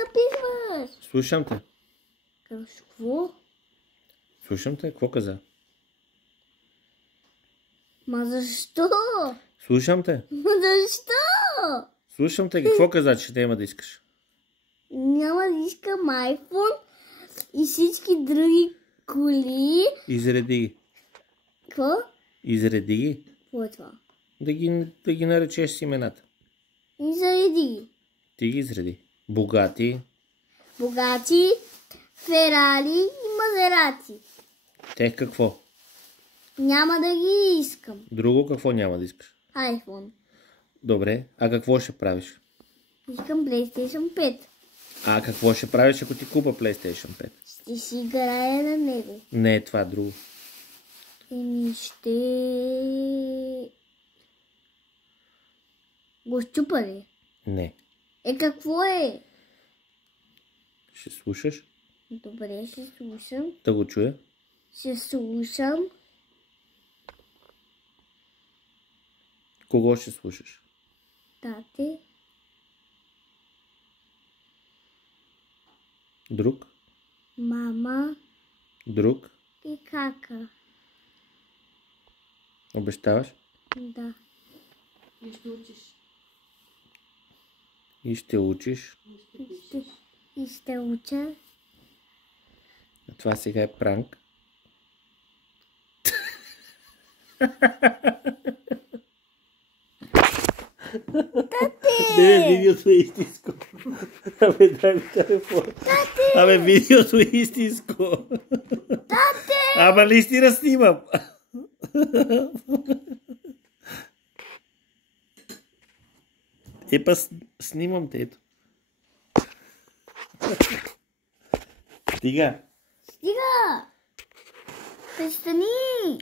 записваш? Слушам те. Какво? Слушам те. Какво каза? Ма защо? Слушам те. Ма защо? Слушам те. Какво каза, че няма да искаш? Няма да искам iPhone и всички други коли. Изреди ги. Какво? Изреди ги. Какво е това? Да ги наречеш с имената. И зареди. Ти ги изреди. Богати. Богати, Ферари и Мазерати. Тех какво? Няма да ги искам. Друго какво няма да искаш? iPhone. Добре. А какво ще правиш? Искам PlayStation 5. А какво ще правиш, ако ти купа PlayStation 5? Ще си играя на него. Не е това друго. Еми ще... Го щупа ли? Не. Какво е? Ще слушаш? Добре, ще слушам. Да го чуя. Ще слушам. Кого ще слушаш? Тате. Друг? Мама Друг? и кака. Обещаваш? Да. И ще учиш. И ще учиш. И ще уча. А това сега е пранк. Не, видеото е истинско. Абе, дай ми телефон. Абе, видеото е истинско. Ама наистина снимам. Епа снимам те, ето. Стига. Стига! Престани!